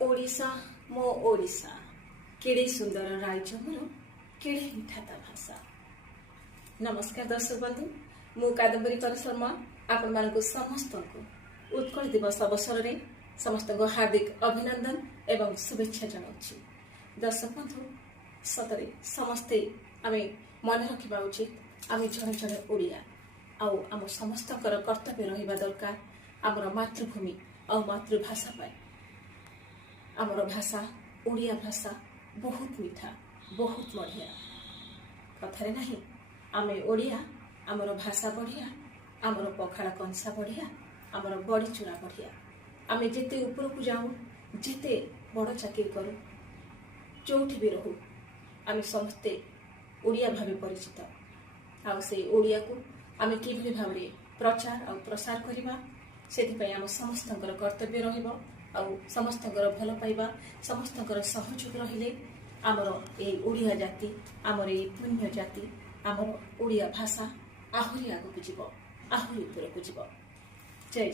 ओडिशा मो ओडिशा केड़े सुंदर राज्य मोर केड़े मिठा ता भाषा। नमस्कार दर्शक बंधु, मु कादम्बरी कर शर्मा आपण मानक समस्त को उत्कल दिवस अवसर में समस्त को हार्दिक अभिनंदन एवं शुभेच्छा जनाऊँ। दर्शक बंधु, सतरे समस्ते आमे मन रखा उचित आम जड़े जड़े ओडिया आम समस्त कर्तव्य रहा दरकार आमर मातृभूमि और मातृभाषा पाए। आमर भाषा ओडिया भाषा बहुत मीठा बहुत बढ़िया कथारे नहीं आमे ओडिया आमर भाषा बढ़िया आमर पखाड़ कंसा बढ़िया आमर बड़ी चूड़ा बढ़िया। आमे जिते ऊपर को जाऊँ जिते बड़ चाकरी करूँ जोठी भी रहू आमे समस्ते ओडिया भावे परिचित आउ से ओडिया को आमे किभली भावे प्रचार और प्रसार करिबा सेति आम समस्त कर्तव्य रहिबो आउ समस्त भल पाइबा समस्त सहयोग रहिले आमर ए ओडिया जाति आमर ए पुण्य जाति आमर ओडिया भाषा आहुरी आगक जीव आहुरी ऊपर को जीव।